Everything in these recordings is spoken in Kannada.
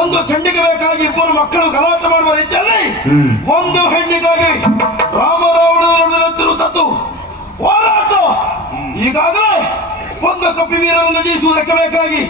ಒಂದು ಚೆಂಡಿಗೆ ಬೇಕಾಗಿ ಇಬ್ಬರು ಮಕ್ಕಳು ಗಲಾಟೆ ಮಾಡುವ ರೀತಿಯಲ್ಲಿ ಒಂದು ಹೆಣ್ಣಿಗಾಗಿ ರಾಮರಾವಣನ ನಡುವಿನಂತಿರುವಂತದ್ದು ಹೋರಾಟ ಈಗಾಗಲೇ ಒಂದು ಕಪಿ ವೀರರನ್ನು ಜಯಿಸುವುದಕ್ಕೆ ಬೇಕಾಗಿ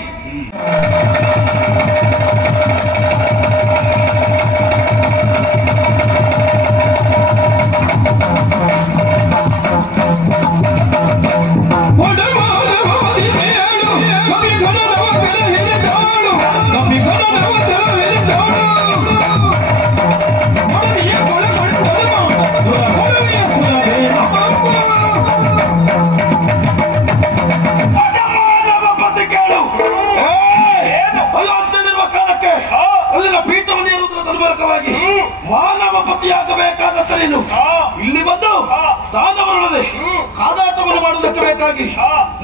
ಮಾನವ ಪತಿಯಾಗಬೇಕಾದಂತ ನೀನು ಇಲ್ಲಿ ಬಂದು ದಾನವರೊಡನೆ ಕಾದಾಟವನ್ನು ಮಾಡುವುದಕ್ಕೆ ಬೇಕಾಗಿ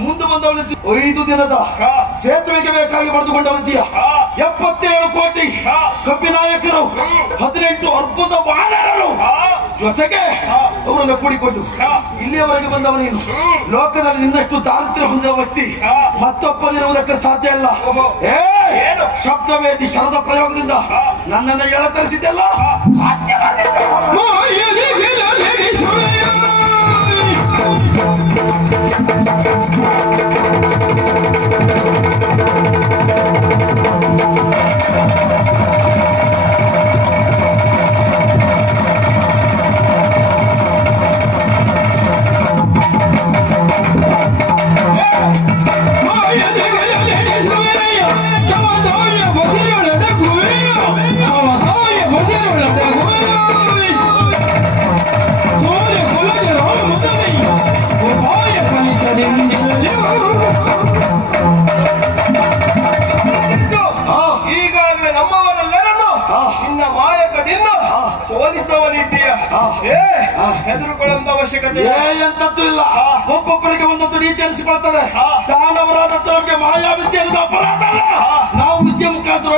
ಮುಂದೆ ಬಂದವನಿದ್ದೀಯ 5 ದಿನದ ಸೇತುವೆಗೆ ಬೇಕಾಗಿ ಬರೆದುಕೊಂಡವನಿದ್ದೀಯ 77 ಕೋಟಿ ಕಪಿನಾಯಕರು 18 ಅರ್ಬುದ ವಾನರರು ಜೊತೆಗೆ ಅವರನ್ನು ಕೂಡಿಕೊಂಡು ಇಲ್ಲಿಯವರೆಗೆ ಬಂದವ ನೀನು ಲೋಕದಲ್ಲಿ ನಿನ್ನಷ್ಟು ದಾರಿದ್ರ್ಯ ಹೊಂದಿದ ವ್ಯಕ್ತಿ ಮತ್ತೊಬ್ಬನಿರುವುದಕ್ಕೆ ಸಾಧ್ಯ ಇಲ್ಲ. ಶಬ್ದವೇದಿ ಶರದ ಪ್ರಯೋಗದಿಂದ ನನ್ನನ್ನು ಎಳತರಿಸಿದೆಲ್ಲ ಸಾಧ್ಯವಾಗಿದೆ. ಈಗಾಗಲೇ ನಮ್ಮವರೆಲ್ಲರನ್ನು ನಿನ್ನ ಮಾಯಕದಿಂದ ಸೋಲಿಸಿದವನಿದ್ದೀಯ. ಹೆದರುಕೊಳ್ಳುವಂತ ಅವಶ್ಯಕತೆ ಎಂತದ್ದು ಇಲ್ಲ. ಒಬ್ಬೊಬ್ಬರಿಗೆ ಒಂದೊಂದು ರೀತಿ ಅನಿಸಿಕೊಳ್ತದೆ. ದಾನವರಾದಂತ ನಮಗೆ ಮಾಯಾವಿದ್ಯೆ ಅನ್ನೋದು ಅಪರಾಧ ಅಲ್ಲ, ನಾವು ವಿದ್ಯೆ ಮುಖಾಂತರ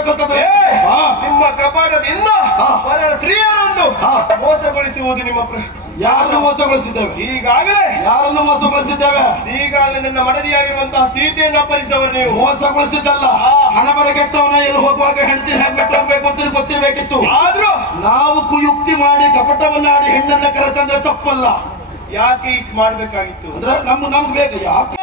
ನಿಮ್ಮ ಕಪಾಟದಿಂದ ಸ್ತ್ರೀಯರನ್ನು ಮೋಸಗೊಳಿಸುವುದು ನಿಮ್ಮ ಯಾರನ್ನು ಮೋಸಗೊಳಿಸಿದ್ದೇವೆ? ಯಾರನ್ನು ಮೋಸಗೊಳಿಸಿದ್ದೇವೆ? ಈಗಾಗಲೇ ನನ್ನ ಮಡದಿಯಾಗಿರುವಂತಹ ಸೀತೆಯನ್ನು ಅಪಹರಿಸಿದವರು ನೀವು. ಮೋಸಗೊಳಿಸಿದ್ದಲ್ಲ, ಹಣ ಬರಗೆಟ್ಟವನ ಎಲ್ಲಿ ಹೋಗುವಾಗ ಹೆಂಡತಿ ಬಿಟ್ಟು ಹೋಗ್ಬೇಕು ಅಂತ ಗೊತ್ತಿರ್ಬೇಕಿತ್ತು. ಆದ್ರೂ ನಾವು ಕುಯುಕ್ತಿ ಮಾಡಿ ಕಪಟವನ್ನ ಆಡಿ ಹೆಣ್ಣನ್ನ ಕರೆತಂದ್ರೆ ತಪ್ಪಲ್ಲ. ಯಾಕೆ ಇದು ಮಾಡ್ಬೇಕಾಗಿತ್ತು ಅಂದ್ರೆ ನಮ್ಗೆ ಬೇಕು. ಯಾಕೆ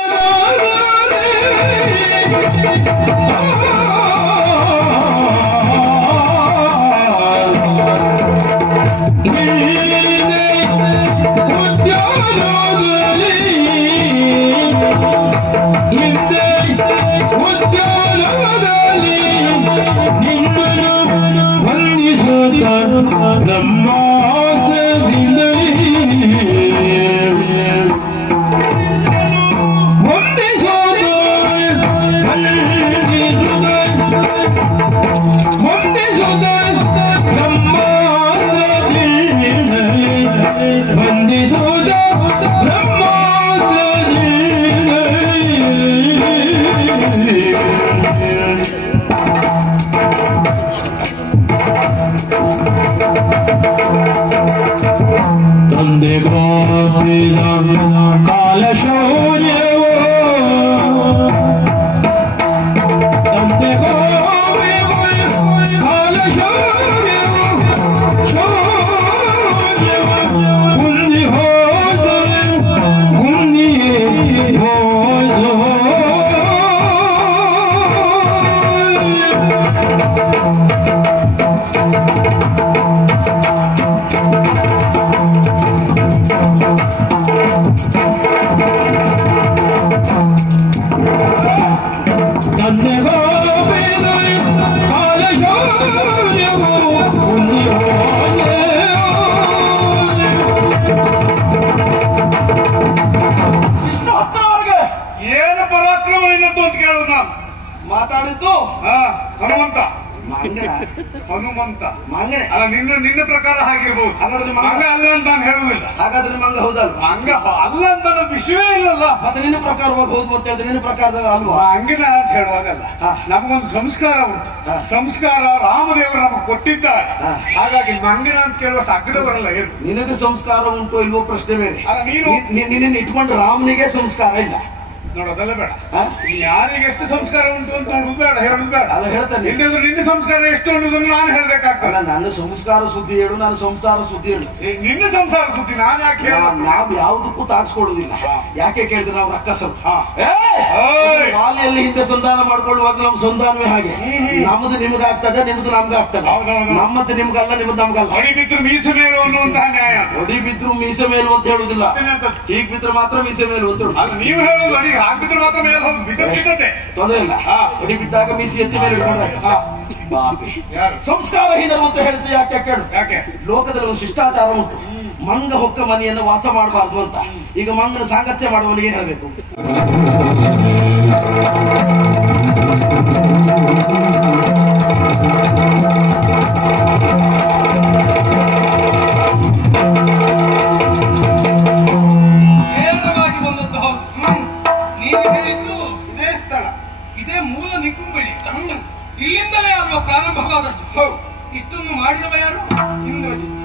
ಮಾತಾಡಿದ್ದು ಹನುಮಂತ ಹನುಮಂತ ಅಲ್ಲ, ನಿನ್ನ ಪ್ರಕಾರ ಹಾಗಿರ್ಬೋದು. ಹಾಗಾದ್ರೆ ಮಂಗ ಅಲ್ಲ ಅಂತ ನಾನು ಹೇಳುವುದಿಲ್ಲ. ಹಾಗಾದ್ರೆ ಮಂಗ ಹೌದಲ್ಲ? ಮಂಗ ಅಲ್ಲ ಅಂತ ವಿಷಯವೇ ಇಲ್ಲಲ್ಲ. ಮತ್ತೆ ನಿನ್ನ ಪ್ರಕಾರವಾಗಿ ಹೌದು ಅಂತ ಹೇಳಿದ್ರೆ ನಿನ್ನ ಪ್ರಕಾರದ ಅಲ್ವಾ? ಹಂಗಿನ ಅಂತ ಹೇಳುವಾಗಲ್ಲ. ನಮಗೊಂದು ಸಂಸ್ಕಾರ ಉಂಟು. ಸಂಸ್ಕಾರ ರಾಮದೇವರು ನಮಗೆ ಕೊಟ್ಟಿದ್ದಾರೆ. ಹಾಗಾಗಿ ಮಂಗನ ಅಂತ ಕೇಳುವಷ್ಟು ಅಗ್ಗದವರಲ್ಲ. ಹೇಳು, ನಿನಗೆ ಸಂಸ್ಕಾರ ಉಂಟು ಇಲ್ವೋ ಪ್ರಶ್ನೆ ಬೇರೆ. ನಿನ್ನ ಇಟ್ಕೊಂಡು ರಾಮನಿಗೆ ಸಂಸ್ಕಾರ ಇಲ್ಲ. ನೋಡೋದಲ್ಲ ಬೇಡ. ಯಾರಿಗೆ ಎಷ್ಟು ಸಂಸ್ಕಾರ ಉಂಟು ಅಂತ ನೋಡುದು ಬೇಡ, ಹೇಳುದು ಬೇಡ. ಅಲ್ಲ ಹೇಳ್ತಾನೆ, ಇಲ್ಲದ್ರೆ ನಿನ್ನ ಸಂಸ್ಕಾರ ಎಷ್ಟು ಅನ್ನೋದನ್ನು ನಾನು ಹೇಳ್ಬೇಕಾಗ್ತಲ್ಲ. ನನ್ನ ಸಂಸ್ಕಾರ ಸುದ್ದಿ ಹೇಳು, ನಾನು ಸಂಸಾರ ಸುದ್ದಿ ಹೇಳು. ನಿನ್ನ ಸಂಸಾರ ಸುದ್ದಿ ನಾನು ಯಾಕೆ ಹೇಳ? ನಾವು ಯಾವುದಕ್ಕೂ ತಾಗಿಸ್ಕೊಳ್ಳುದಿಲ್ಲ. ಯಾಕೆ ಕೇಳಿದ್ರೆ ನಾವು ರಕ್ಕಸರು. ಮಾಲೆಯಲ್ಲಿ ಹಿಂದೆ ಸಂಧಾನ ಮಾಡ್ಕೊಳ್ಳುವಾಗ ನಮ್ ಸಂಧಾನವೇ ಹಾಗೆ. ನಮ್ದು ನಿಮ್ಗಾಗ್ತದೆ, ನಿಮ್ದು ನಮ್ಗಾಗ್ತದೆ. ನಮ್ಮದು ನಿಮ್ಗಲ್ಲ, ನಿಮ್ದು ನಮ್ಗಲ್ಲ. ಹೊಡಿ ಬಿದ್ರು ಮೀಸೆ ಮೇಲು ಅನ್ನುವಂತಹ ನ್ಯಾಯ. ಹೊಡಿ ಬಿದ್ರು ಮೀಸೆ ಮೇಲು ಅಂತ ಹೇಳುದಿಲ್ಲ, ಹೀಗ್ ಬಿದ್ರೆ ಮಾತ್ರ ಮೀಸೆ ಮೇಲು ಅಂತ ಹೇಳುದು. ನೀವು ಹೇಳುದು ಅಡಿ ಹಾಕ್ಬಿಟ್ರೆ ಮಾತ್ರ ಮೇಲೆ ಹೋಗಿ ಬಿದ್ದದ್ದೇ ತೊಂದರೆ ಇಲ್ಲ. ಹೊಡಿ ಬಿದ್ದಾಗ ಮೀಸಿ ಎತ್ತಿ ಮೇಲೆ ಇಟ್ಕೊಂಡ್ರೆ ಸಂಸ್ಕಾರಹೀನರು ಅಂತ ಹೇಳಿದ್ದು ಯಾಕೆ ಕೇಳು. ಯಾಕೆ? ಲೋಕದಲ್ಲಿ ಒಂದು ಶಿಷ್ಟಾಚಾರ ಉಂಟು, ಮಂಗ ಹೊಕ್ಕ ಮನೆಯನ್ನು ವಾಸ ಮಾಡಬಾರ್ದು ಅಂತ. ಈಗ ಮಂಗನ ಸಾಂಗತ್ಯ ಮಾಡುವವನಿಗೆ ಏನ್ ಹೇಳ್ಬೇಕು? ಇಲ್ಲಿಂದಲೇ ಅಲ್ವಾ ಪ್ರಾರಂಭವಾದದ್ದು. ಇಷ್ಟನ್ನು ಮಾಡಿದವ ಯಾರು? ಇಂದ್ರಜಿತ್.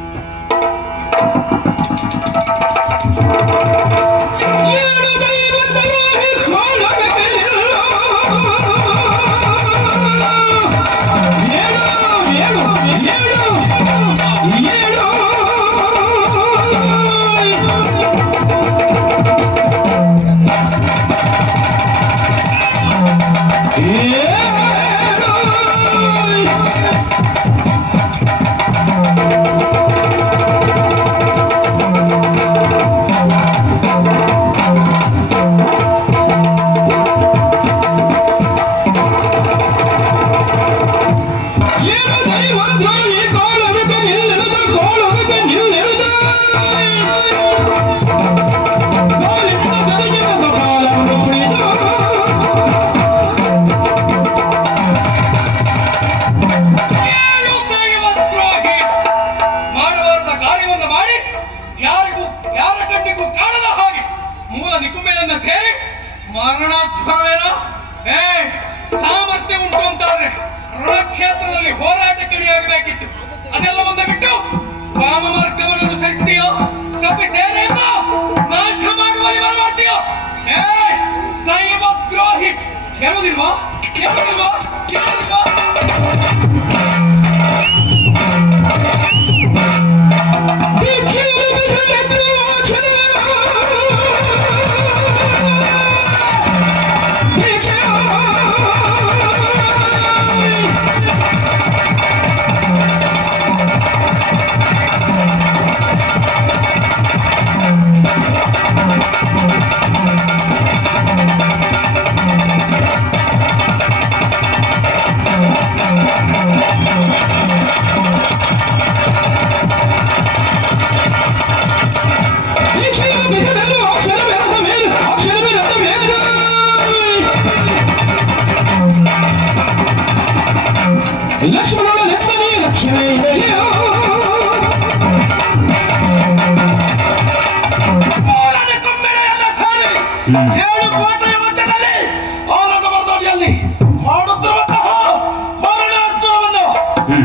ಸೇರಿ ಮಾರಣಾಧ್ವರವೇನೋ ಸಾಮರ್ಥ್ಯ ಉಂಟು ಅಂತಾದ್ರೆ ರಣಕ್ಷೇತ್ರದಲ್ಲಿ ಹೋರಾಟಕ್ಕೆ ಇಳಿಯಾಗಬೇಕಿತ್ತು. ಅದೆಲ್ಲ ಮುಂದೆ ಬಿಟ್ಟು ವಾಮ ಮಾರ್ಗವನ್ನು ಅನುಸರಿಸ್ತೀಯೋ, ತಪ್ಪಿ ಸೇನೆಯಿಂದ ನಾಶ ಮಾಡುವಲ್ಲಿ ಮಾಡ್ತೀಯೋ? ದೈವದ್ರೋಹಿ ಹೇಳುವುದಿಲ್ವಾ? ಹೇಳುವುದಿಲ್ವಾ? ಹೇಳುವುದಿಲ್ವಾ?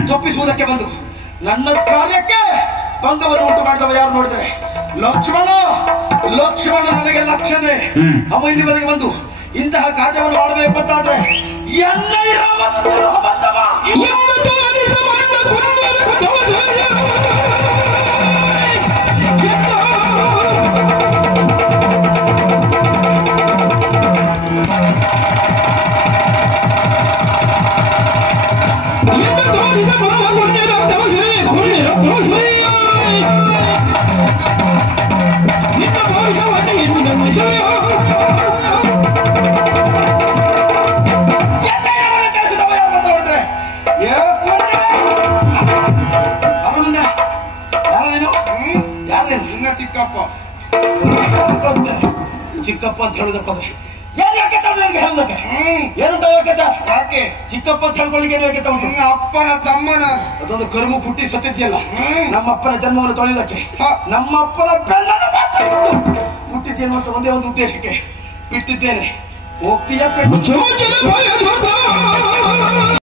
ತಪ್ಪಿಸುವುದಕ್ಕೆ ಬಂದು ನನ್ನ ಕಾರ್ಯಕ್ಕೆ ಭಂಗವನ್ನು ಉಂಟು ಮಾಡಿದವ ಯಾರು ನೋಡಿದ್ರೆ ಲಕ್ಷ್ಮಣ. ಲಕ್ಷ್ಮಣ ನನಗೆ ಲಕ್ಷಣೆ. ಅವ ಇಲ್ಲಿವರೆಗೆ ಬಂದು ಇಂತಹ ಕಾರ್ಯವನ್ನು ಮಾಡಬೇಕು ಅಂತಾದ್ರೆ ಚಿಕ್ಕಪ್ಪ ಅಂತ ಹೇಳುದಕ್ಕೋದ್ರೆ ಏನಂತ ಯೋಗ್ಯತೆ? ಯಾಕೆ ಚಿಕ್ಕಪ್ಪ ಅಂತ ಹೇಳ್ಕೊಳ್ಳಿಕ್ಕೆ ಏನು ಯೋಗ್ಯತೆ ಉಂಟು? ಅಪ್ಪನ ತಮ್ಮನ ಅದೊಂದು ಕರುಮು ಪುಟ್ಟಿ ಸತ್ತಿದ್ಯಲ್ಲ, ನಮ್ಮಪ್ಪನ ಜನ್ಮವನ್ನು ತೊಳೆಯುವುದಕ್ಕೆ, ನಮ್ಮಪ್ಪನ ಹುಟ್ಟಿದ್ದೇನು ಅಂತ ಒಂದೇ ಒಂದು ಉದ್ದೇಶಕ್ಕೆ ಬಿಟ್ಟಿದ್ದೇನೆ. ಹೋಗ್ತೀಯ